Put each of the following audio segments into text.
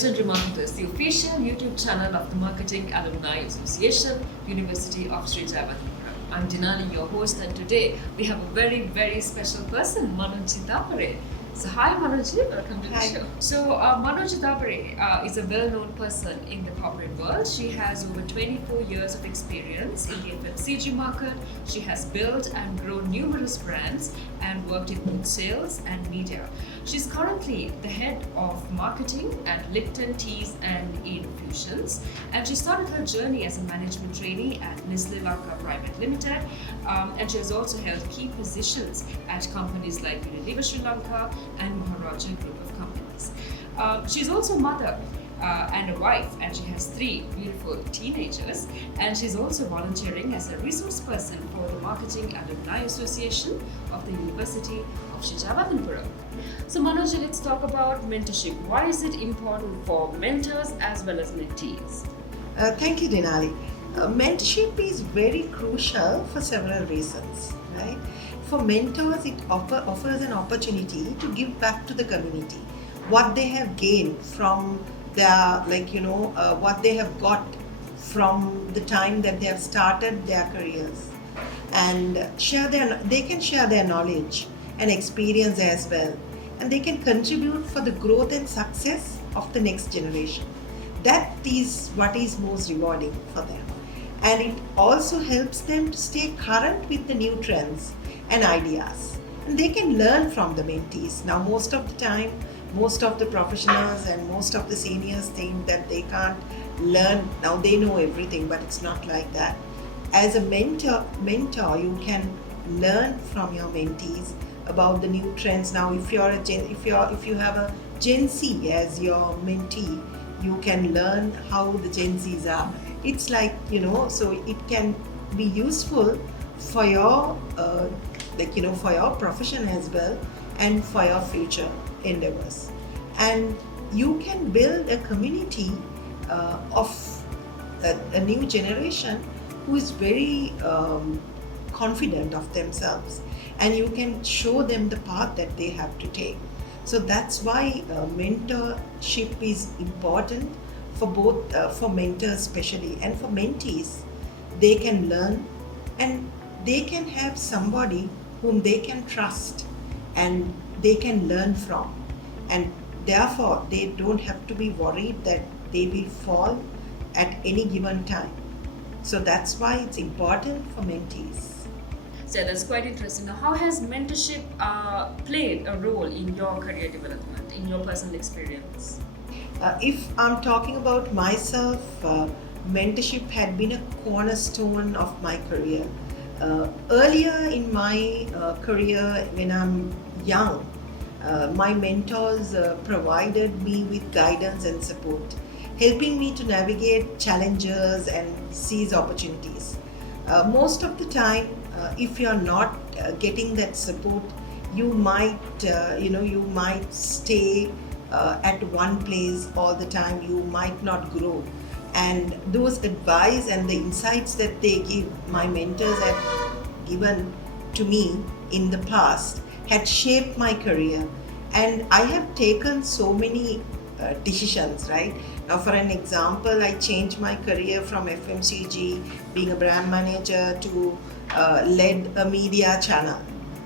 Legendary Marketers, the official YouTube channel of the Marketing Alumni Association, University of Sri Jayewardenepura. I'm Denali, your host, and today we have a very, very special person, Manojee Dabare. So hi Manojee, welcome to the show. So Manojee Dabare is a well-known person in the corporate world. She has over 24 years of experience in the FMCG market. She has built and grown numerous brands and worked in both sales and media. She's currently the head of marketing at Lipton Teas and Infusions, and she started her journey as a management trainee at Nestle Lanka Private Limited, and she has also held key positions at companies like Unilever Sri Lanka and Maharaja Group of companies. She's also a mother and a wife, and she has 3 beautiful teenagers, and she's also volunteering as a resource person for the Marketing Alumni Association of the University of Sri Jayewardenepura. So Manojee, let's talk about mentorship. Why is it important for mentors as well as mentees? Thank you, Denali. Mentorship is very crucial for several reasons, right? For mentors, it offers an opportunity to give back to the community what they have gained from their, what they have got from the time that they have started their careers, and they can share their knowledge and experience as well, and they can contribute for the growth and success of the next generation. That is what is most rewarding for them, and it also helps them to stay current with the new trends and ideas, and they can learn from the mentees. Now, most of the time, most of the professionals and most of the seniors think that they can't learn. Now they know everything, but it's not like that. As a mentor, you can learn from your mentees about the new trends. Now, if you have a Gen Z as your mentee, you can learn how the Gen Zs are. It's like, so it can be useful for your for your profession as well, and for your future endeavors. And you can build a community of a new generation who is very confident of themselves, and you can show them the path that they have to take. So that's why mentorship is important for both, for mentors especially, and for mentees. They can learn, and they can have somebody whom they can trust and they can learn from, and therefore they don't have to be worried that they will fall at any given time. So that's why it's important for mentees. So that's quite interesting. Now, how has mentorship played a role in your career development, in your personal experience? If I'm talking about myself, mentorship had been a cornerstone of my career. Earlier in my career, when I'm young, my mentors provided me with guidance and support, helping me to navigate challenges and seize opportunities. Most of the time, if you're not getting that support, you might stay at one place all the time. You might not grow. And those advice and the insights that they give, my mentors have given to me in the past, had shaped my career. And I have taken so many decisions, right? Now, for an example, I changed my career from FMCG, being a brand manager, to led a media channel.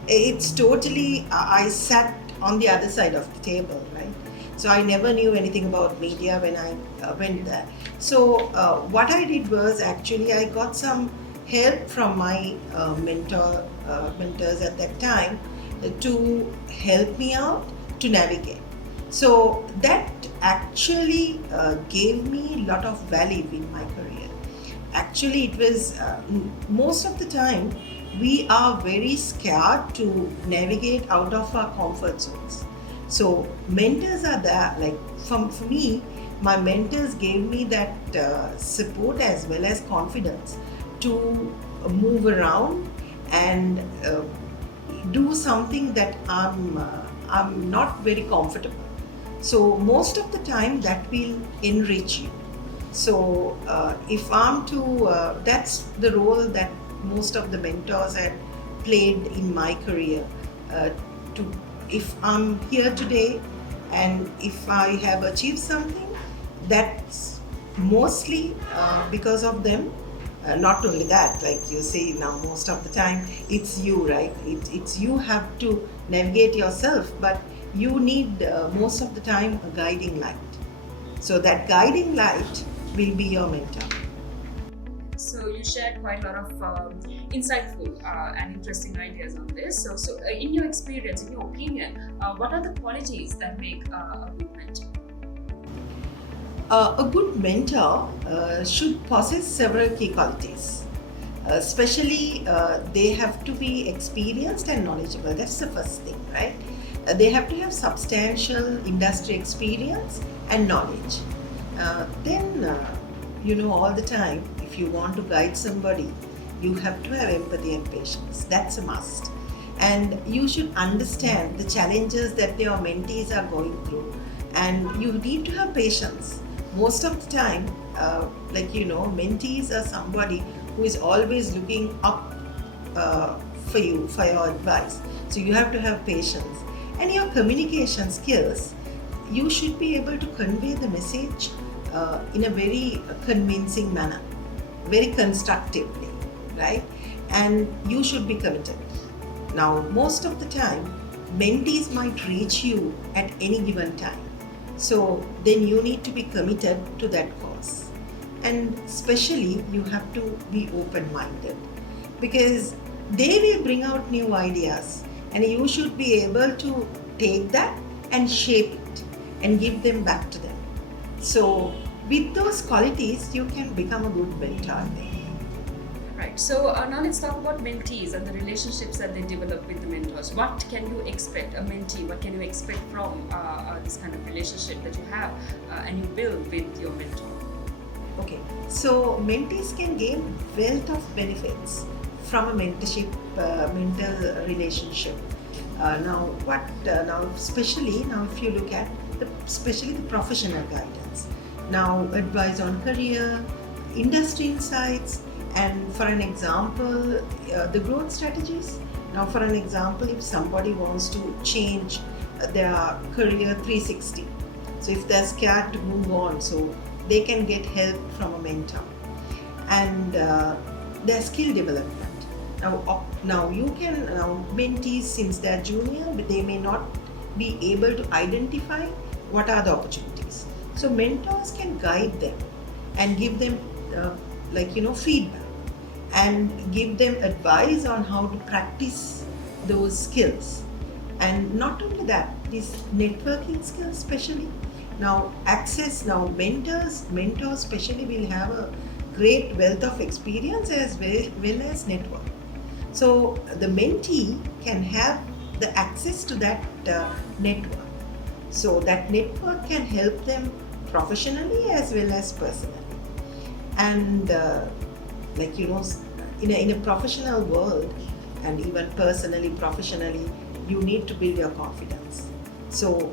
It's totally, I sat on the other side of the table, right? So I never knew anything about media when I went there. So what I did was, actually I got some help from my mentors at that time to help me out to navigate. So that actually gave me a lot of value in my career. Actually, it was most of the time we are very scared to navigate out of our comfort zones. So mentors are there. Like for me, my mentors gave me that support as well as confidence to move around and do something that I'm not very comfortable. So most of the time that will enrich you. So if I'm to, that's the role that most of the mentors had played in my career. If I'm here today and if I have achieved something, that's mostly because of them. Not only that, like you say now, most of the time it's you, right? It's you have to navigate yourself, but you need most of the time a guiding light. So that guiding light will be your mentor. So you shared quite a lot of insightful and interesting ideas on this. So in your experience, in your opinion, what are the qualities that make a good mentor? A good mentor should possess several key qualities. Especially, they have to be experienced and knowledgeable. That's the first thing, right? They have to have substantial industry experience and knowledge. Then, all the time, if you want to guide somebody, you have to have empathy and patience. That's a must. And you should understand the challenges that your mentees are going through, and you need to have patience. Most of the time, mentees are somebody who is always looking up for you, for your advice. So you have to have patience. And your communication skills, you should be able to convey the message in a very convincing manner, very constructively, right? And you should be committed. Now, most of the time, mentees might reach you at any given time. So then you need to be committed to that cause. And especially, you have to be open-minded, because they will bring out new ideas, and you should be able to take that and shape it and give them back to them. So with those qualities, you can become a good mentor, I think. Right. So now let's talk about mentees and the relationships that they develop with the mentors. What can you expect, a mentee? What can you expect from this kind of relationship that you have and you build with your mentor? Okay, so mentees can gain wealth of benefits from a mentor relationship. Especially now, if you look at especially the professional guidance, now advice on career, industry insights, and for an example, the growth strategies. Now, for an example, if somebody wants to change their career 360, so if they're scared to move on, so they can get help from a mentor. And their skill development. Now mentees, since they're junior, they may not be able to identify what are the opportunities. So mentors can guide them and give them feedback and give them advice on how to practice those skills. And not only that, these networking skills especially. Now mentors especially will have a great wealth of experience as well as network. So the mentee can have the access to that network. So that network can help them professionally as well as personally. And in a professional world, and even personally, professionally, you need to build your confidence. So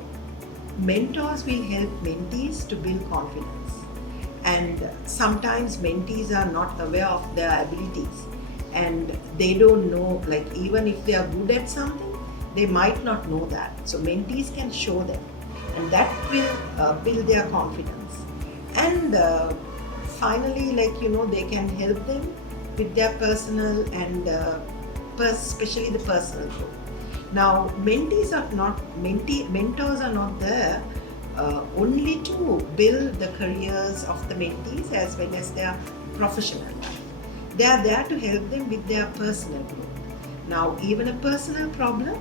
mentors will help mentees to build confidence. And sometimes mentees are not aware of their abilities, and they don't know, even if they are good at something, they might not know that. So mentees can show them, and that will build their confidence. And finally, they can help them with their personal and especially the personal growth. Now, mentors are not there only to build the careers of the mentees as well as their professional life. They are there to help them with their personal growth. Now, even a personal problem,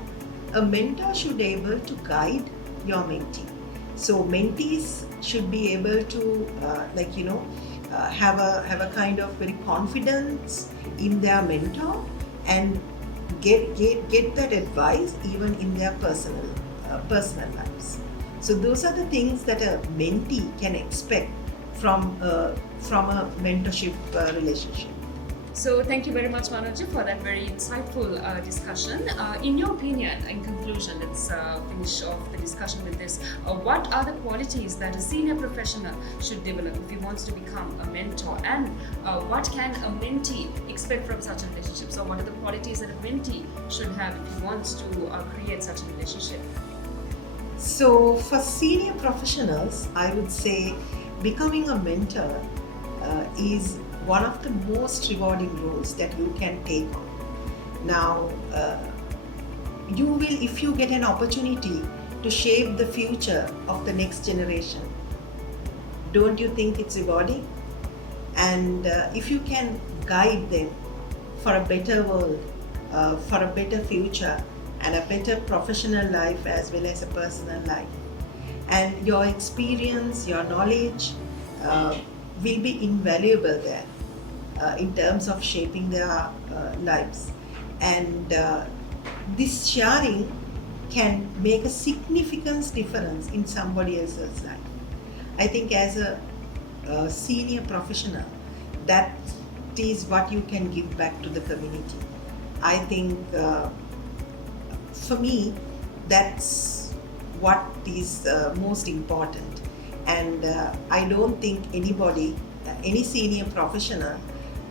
a mentor should be able to guide your mentee. So mentees should be able to have a kind of very confidence in their mentor and get that advice even in their personal lives. So those are the things that a mentee can expect from a mentorship relationship. So thank you very much, Manojee, for that very insightful discussion. In your opinion, in conclusion, let's finish off the discussion with this. What are the qualities that a senior professional should develop if he wants to become a mentor? And what can a mentee expect from such a relationship? So what are the qualities that a mentee should have if he wants to create such a relationship? So for senior professionals, I would say becoming a mentor is one of the most rewarding roles that you can take on. Now, you will, if you get an opportunity to shape the future of the next generation, don't you think it's rewarding? And if you can guide them for a better world, for a better future, and a better professional life as well as a personal life, and your experience, your knowledge will be invaluable there in terms of shaping their lives. And this sharing can make a significant difference in somebody else's life. I think as a senior professional, that is what you can give back to the community. I think for me, that's what is most important. And I don't think anybody, any senior professional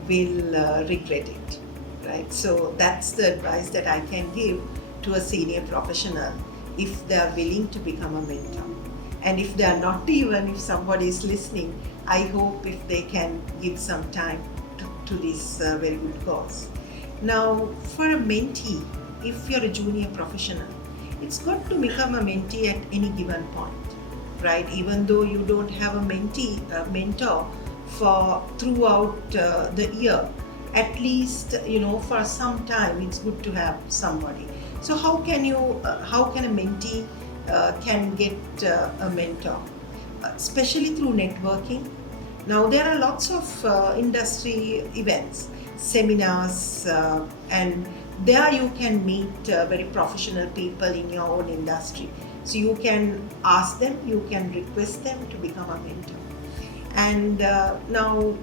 will regret it, right? So that's the advice that I can give to a senior professional if they are willing to become a mentor. And if they are not, even if somebody is listening, I hope if they can give some time to this very good cause. Now, for a mentee, if you're a junior professional, it's good to become a mentee at any given point, right? Even though you don't have a mentor for throughout the year, at least for some time, it's good to have somebody. So how can a mentee can get a mentor? Especially through networking. Now there are lots of industry events, seminars, and there you can meet very professional people in your own industry. So you can ask them, you can request them to become a mentor. And now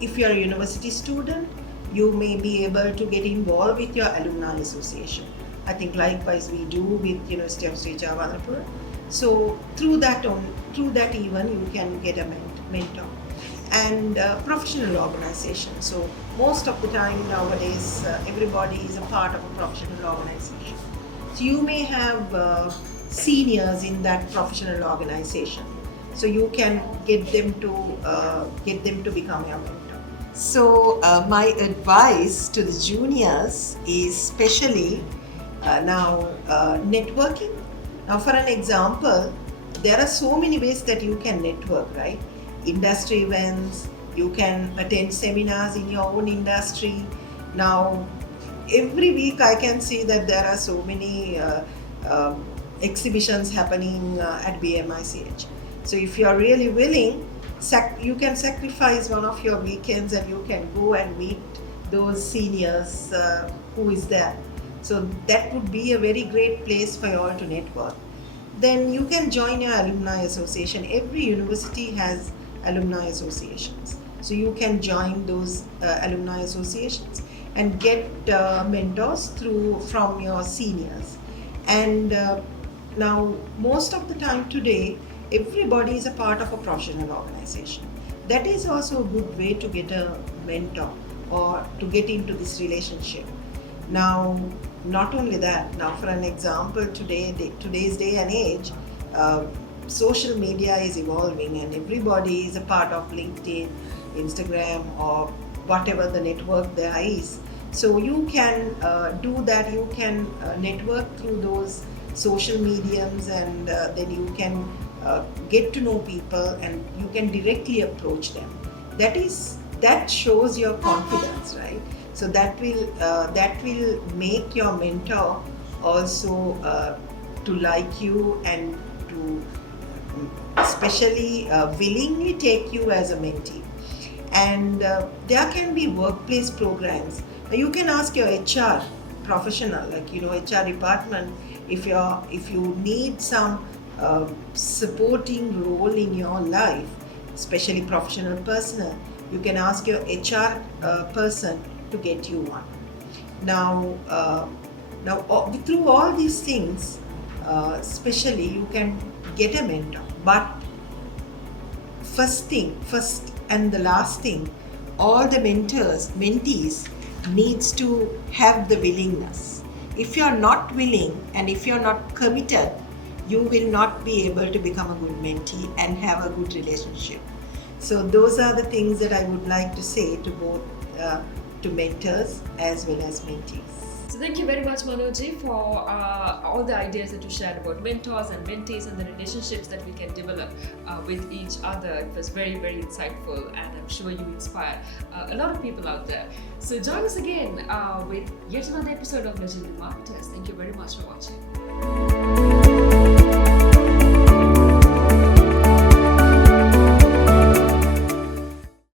if you are a university student, you may be able to get involved with your alumni association. I think likewise we do with University of Sri Jayewardenepura. So through that even you can get a mentor. And professional organization. So most of the time nowadays everybody is a part of a professional organization. So you may have seniors in that professional organization. So you can get them to become your mentor. So my advice to the juniors is especially networking. Now for an example, there are so many ways that you can network, right? Industry events, you can attend seminars in your own industry. Now every week I can see that there are so many exhibitions happening at BMICH. So if you are really willing, you can sacrifice one of your weekends and you can go and meet those seniors who is there. So that would be a very great place for you all to network. Then you can join your alumni association. Every university has alumni associations. So you can join those alumni associations and get mentors from your seniors. And now most of the time today, everybody is a part of a professional organization. That is also a good way to get a mentor or to get into this relationship. Now, not only that, now for an example, today's day and age, social media is evolving and everybody is a part of LinkedIn, Instagram, or whatever the network there is. So you can do that, you can network through those social mediums, and then you can get to know people and you can directly approach them. That shows your confidence, right? So that will make your mentor also to like you and to especially willingly take you as a mentee. And there can be workplace programs. You can ask your HR professional, like HR department, if you need some supporting role in your life, especially professional personnel, you can ask your HR person to get you one. Now through all these things, especially you can get a mentor. But first and the last thing, all the mentees needs to have the willingness. If you are not willing and if you are not committed, you will not be able to become a good mentee and have a good relationship. So those are the things that I would like to say to both to mentors as well as mentees. So thank you very much, Manojee, for all the ideas that you shared about mentors and mentees and the relationships that we can develop with each other. It was very, very insightful, and I'm sure you inspire a lot of people out there. So join us again with yet another episode of Legendary Marketers. Thank you very much for watching.